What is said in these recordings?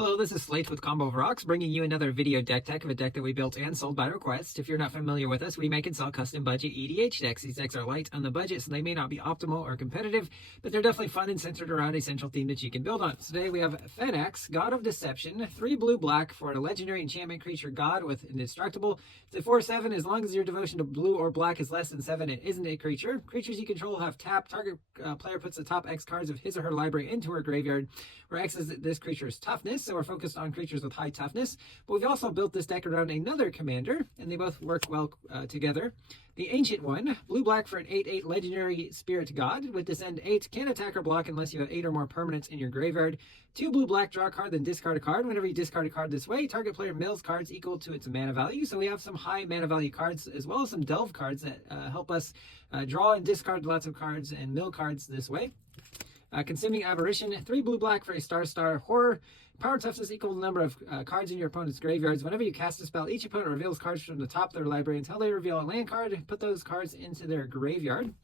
Hello, this is Slate with Combo of Rocks, bringing you another video deck tech of a deck that we built and sold by request. If you're not familiar with us, we make and sell custom budget EDH decks. These decks are light on the budget, so they may not be optimal or competitive, but they're definitely fun and centered around a central theme that you can build on. Today we have Phenax, God of Deception, 3 blue-black for a legendary enchantment creature god with indestructible. It's a 4/7. As long as your devotion to blue or black is less than 7, it isn't a creature. Creatures you control have tap. Target player puts the top X cards of his or her library into her graveyard, where X is this creature's toughness, so we're focused on creatures with high toughness. But we've also built this deck around another commander, and they both work well together. The Ancient One, blue-black for an 8/8 legendary spirit god. With Descend 8, can't attack or block unless you have 8 or more permanents in your graveyard. 2 blue-black, draw a card, then discard a card. Whenever you discard a card this way, target player mills cards equal to its mana value. So we have some high mana value cards, as well as some delve cards that help us draw and discard lots of cards and mill cards this way. Consuming Aberration, 3 blue-black for a star horror. Power toughness equal to the number of cards in your opponent's graveyards. Whenever you cast a spell, each opponent reveals cards from the top of their library until they reveal a land card. Put those cards into their graveyard.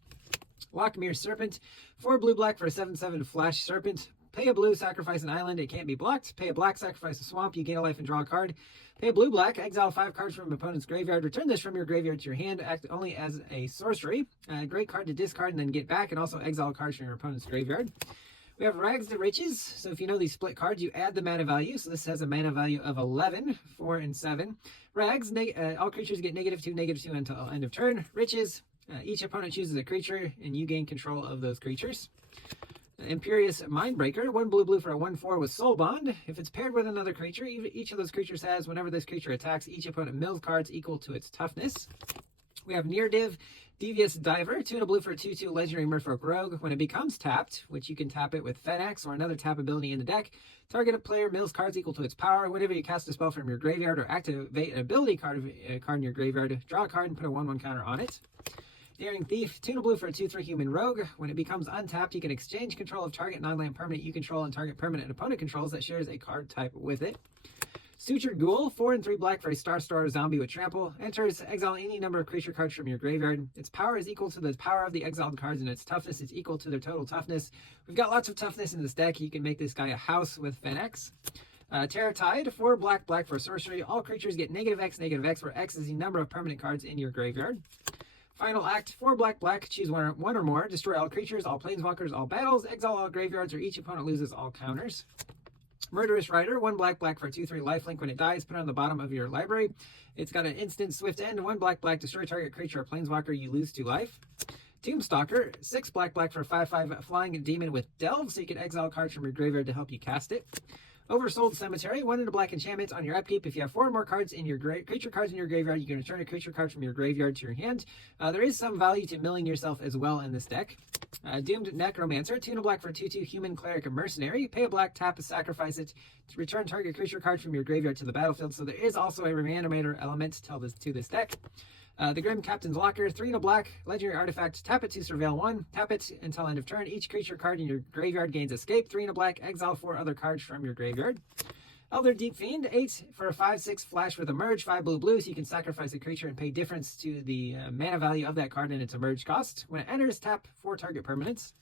Lockmere Serpent, 4 blue-black for a 7/7 flash serpent. Pay a blue, sacrifice an island, it can't be blocked. Pay a black, sacrifice a swamp, you gain a life and draw a card. Pay a blue-black, exile 5 cards from an opponent's graveyard. Return this from your graveyard to your hand, act only as a sorcery. Great card to discard and then get back, and also exile cards from your opponent's graveyard. We have Rags to Riches. So if you know these split cards, you add the mana value. So this has a mana value of 11, 4, and 7. Rags, all creatures get -2/-2 until end of turn. Riches, each opponent chooses a creature, and you gain control of those creatures. Imperious Mindbreaker, 1 blue for a 1/4 with Soul Bond. If it's paired with another creature, each of those creatures has, whenever this creature attacks, each opponent mills cards equal to its toughness. We have Near Div, Devious Diver, 2 and a blue for a 2/2 legendary Merfolk Rogue. When it becomes tapped, which you can tap it with Phenax or another tap ability in the deck, target a player mills cards equal to its power. Whenever you cast a spell from your graveyard or activate an ability card in your graveyard, draw a card and put a 1/1 counter on it. Daring Thief, 2 and a blue for a 2/3 human rogue. When it becomes untapped, you can exchange control of target non-land permanent you control and target permanent and opponent controls that shares a card type with it. Sutured Ghoul, 4 and 3 black for a star zombie with trample. Enters, exile any number of creature cards from your graveyard. Its power is equal to the power of the exiled cards, and its toughness is equal to their total toughness. We've got lots of toughness in this deck. You can make this guy a house with Phenax. Terror Tide, 4 black for sorcery. All creatures get -X, where X is the number of permanent cards in your graveyard. Final Act, 4 black, choose one or more. Destroy all creatures, all planeswalkers, all battles. Exile all graveyards, or each opponent loses all counters. Murderous Rider, 1 black for a 2/3 lifelink. When it dies, put it on the bottom of your library. It's got an instant swift end. 1 black, destroy target creature or planeswalker, you lose 2 life. Tombstalker, 6 black for a 5/5 flying demon with delve, so you can exile cards from your graveyard to help you cast it. Oversold Cemetery, 1 and a black enchantment on your upkeep. If you have 4 or more cards in your creature cards in your graveyard, you can return a creature card from your graveyard to your hand. There is some value to milling yourself as well in this deck. Doomed Necromancer, 2 and a black for a 2/2 human cleric mercenary. Pay a black, tap, sacrifice it to return target creature card from your graveyard to the battlefield. So there is also a reanimator element to this deck. The Grim Captain's Locker, 3 and a black, legendary artifact, tap it to surveil 1, tap it until end of turn. Each creature card in your graveyard gains escape. 3 and a black, exile 4 other cards from your graveyard. Elder Deep Fiend, 8 for a 5/6 flash with Emerge, 5 blue, so you can sacrifice a creature and pay difference to the mana value of that card and its Emerge cost. When it enters, tap 4 target permanents.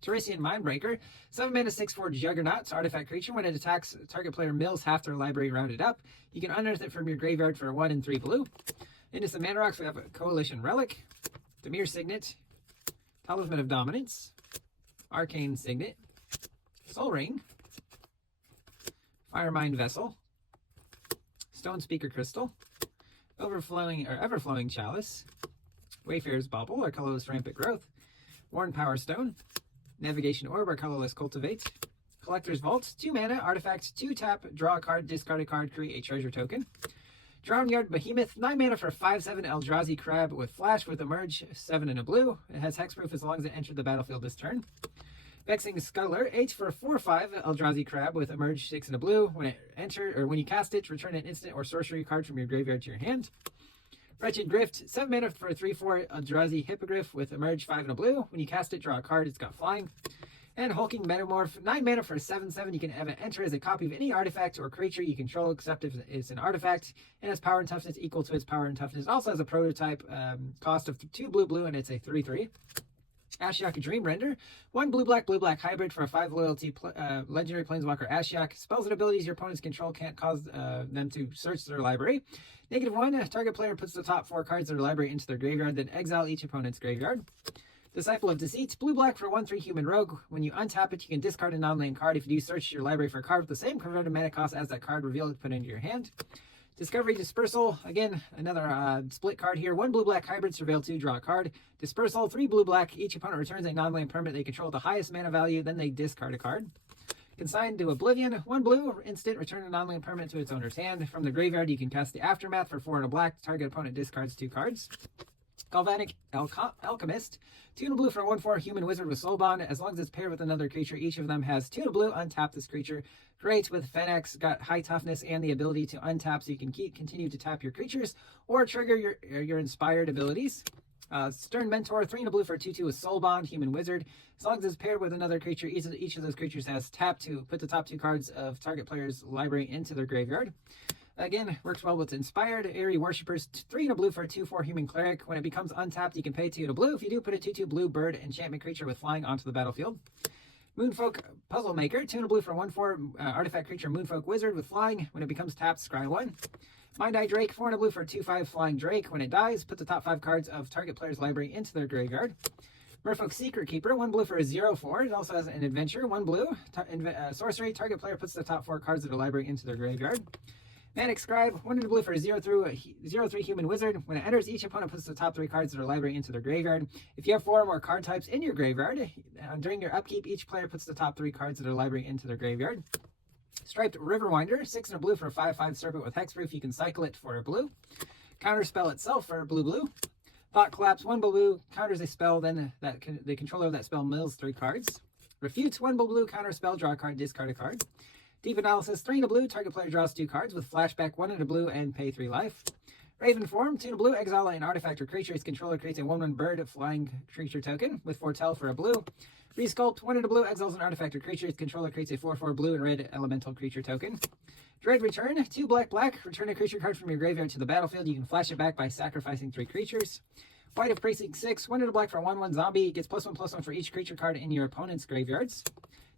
Teresian Mindbreaker, 7 mana 6/4 Juggernaut, artifact creature. When it attacks, target player mills half their library rounded up. You can unearth it from your graveyard for a 1 and 3 blue. Into some mana rocks, we have a Coalition Relic, Dimir Signet, Talisman of Dominance, Arcane Signet, Soul Ring, Firemind Vessel, Stone Speaker Crystal, Everflowing Chalice, Wayfarer's Bauble, or Colorless Rampant Growth, Worn Power Stone, Navigation Orb, or Colorless Cultivate, Collector's Vault, 2 mana, artifact, 2 tap, draw a card, discard a card, create a treasure token. Drownyard Behemoth, 9 mana for 5/7 Eldrazi Crab with Flash with Emerge, 7 and a blue. It has hexproof as long as it entered the battlefield this turn. Vexing Scuttler, 8 for a 4/5 Eldrazi Crab with Emerge, 6 and a blue. When you cast it, return an instant or sorcery card from your graveyard to your hand. Wretched Grift, 7 mana for a 3/4 Eldrazi Hippogriff with Emerge, 5 and a blue. When you cast it, draw a card, it's got flying. And Hulking Metamorph, 9 mana for a 7/7. You can enter as a copy of any artifact or creature you control, except if it's an artifact, and has power and toughness equal to its power and toughness. Also has a prototype cost of 2 blue, and it's a 3/3. Ashiok Dreamrender, 1 blue-black hybrid for a 5 loyalty legendary planeswalker Ashiok. Spells and abilities your opponents control can't cause them to search their library. -1, target player puts the top 4 cards of their library into their graveyard, then exile each opponent's graveyard. Disciple of Deceit, blue-black for 1/3 human rogue. When you untap it, you can discard a non-land card. If you do, search your library for a card with the same converted mana cost as that card, reveal it, put it into your hand. Discovery Dispersal, again, another split card here. 1 blue-black hybrid, surveil 2, draw a card. Dispersal, 3 blue-black. Each opponent returns a non-land permanent they control at the highest mana value, then they discard a card. Consigned to Oblivion, 1 blue, instant, return a non-land permanent to its owner's hand. From the graveyard, you can cast the Aftermath for 4 and a black. Target opponent discards 2 cards. Galvanic Alchemist, 2 and a blue for 1/4 human wizard with Soulbond. As long as it's paired with another creature, each of them has 2 and a blue. Untap this creature. Great with Phenax, got high toughness and the ability to untap, so you can continue to tap your creatures or trigger your inspired abilities. Stern Mentor, 3 and a blue for 2/2 with Soulbond, human wizard. As long as it's paired with another creature, each of those creatures has tap to put the top 2 cards of target player's library into their graveyard. Again, works well with Inspired. Airy Worshippers, 3 and a blue for a 2/4 human cleric. When it becomes untapped, you can pay 2 and a blue. If you do, put a 2/2 blue bird enchantment creature with flying onto the battlefield. Moonfolk Puzzle Maker, 2 and a blue for 1/4 artifact creature Moonfolk Wizard with flying. When it becomes tapped, scry 1. Mind Eye Drake, 4 and a blue for 2/5 flying Drake. When it dies, put the top 5 cards of target player's library into their graveyard. Merfolk Secret Keeper, 1 blue for a 0/4. It also has an adventure, 1 blue. Sorcery, target player puts the top 4 cards of the library into their graveyard. Manic Scribe, 1 and a blue for a 0/3 human wizard. When it enters, each opponent puts the top 3 cards of their library into their graveyard. If you have 4 or more card types in your graveyard, during your upkeep, each player puts the top 3 cards of their library into their graveyard. Striped Riverwinder, 6 and a blue for a 5/5 serpent with hexproof. You can cycle it for a blue. Counterspell itself for blue. Thought Collapse, 1 blue, counters a spell, then the controller of that spell mills 3 cards. Refutes, 1 blue, counterspell, draw a card, discard a card. Deep Analysis, 3 and a blue, target player draws 2 cards with flashback, 1 and a blue, and pay 3 life. Raven Form, 2 and a blue, exile an artifact or creature. Its controller creates a 1/1 bird flying creature token with Foretell for a blue. Resculpt, 1 and a blue, exiles an artifact or creature. Its controller creates a 4/4 blue and red elemental creature token. Dread Return, 2 black, return a creature card from your graveyard to the battlefield. You can flash it back by sacrificing 3 creatures. White of Precinct 6, 1 and a black for a 1/1 zombie. It gets +1/+1 for each creature card in your opponent's graveyards.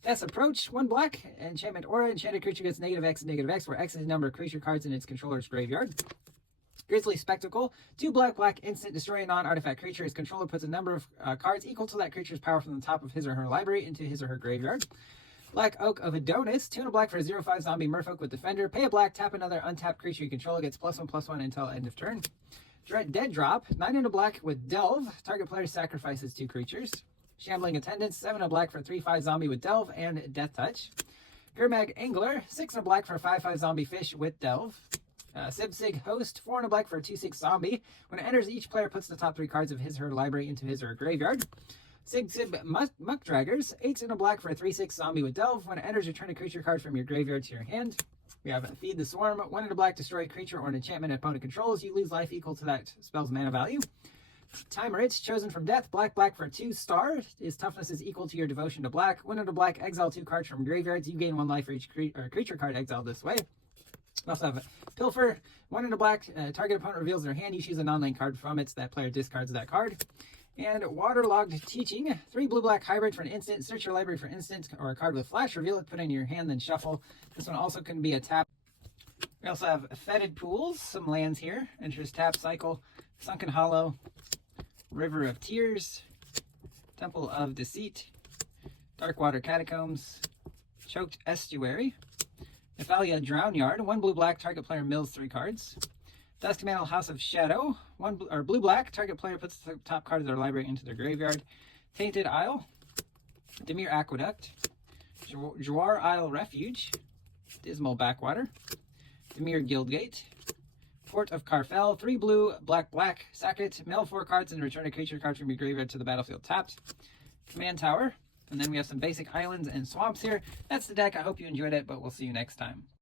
Death's Approach, 1 black, enchantment aura, enchanted creature gets -X, where X is the number of creature cards in its controller's graveyard. Grizzly Spectacle, 2 black, instant, destroy a non-artifact creature. Its controller puts a number of cards equal to that creature's power from the top of his or her library into his or her graveyard. Black Oak of Adonis, 2 and a black for a 0/5 zombie merfolk with Defender. Pay a black, tap another untapped creature you control, gets +1/+1 until end of turn. Dead Drop, 9 and a black with Delve. Target player sacrifices 2 creatures. Shambling Attendants, 7 and a black for a 3/5 zombie with Delve and Death Touch. Gurmag Angler, 6 and a black for a 5/5 zombie fish with Delve. Sibsig Host, 4 and a black for a 2/6 zombie. When it enters, each player puts the top 3 cards of his or her library into his or her graveyard. Sigsib Muck Draggers, 8 and a black for a 3/6 zombie with Delve. When it enters, return a creature card from your graveyard to your hand. We have Feed the Swarm, 1 and a black, destroy a creature or an enchantment opponent controls. You lose life equal to that spell's mana value. Timeritz, chosen from death, black for a 2-star. His toughness is equal to your devotion to black. 1 and a black, exile 2 cards from graveyards. You gain 1 life for each creature card exiled this way. We also have Pilfer, 1 and a black, target opponent reveals their hand. You choose a non-lane card from it. That player discards that card. And Waterlogged Teaching, 3 blue-black hybrid for an instant. Search your library for instant or a card with flash. Reveal it, put it in your hand, then shuffle. This one also can be a tap. We also have Fetid Pools, some lands here. Enters tap, cycle, Sunken Hollow, River of Tears, Temple of Deceit, Darkwater Catacombs, Choked Estuary, Nephalia Drownyard, 1 blue-black, target player mills 3 cards. Dusk Mantle House of Shadow, blue-black, target player puts the top card of their library into their graveyard. Tainted Isle, Dimir Aqueduct, Jawar Isle Refuge, Dismal Backwater, Dimir Guildgate, Port of Carfel, 3 blue, black, sack it, mill 4 cards, and return a creature card from your graveyard to the battlefield tapped. Command Tower, and then we have some basic islands and swamps here. That's the deck. I hope you enjoyed it, but we'll see you next time.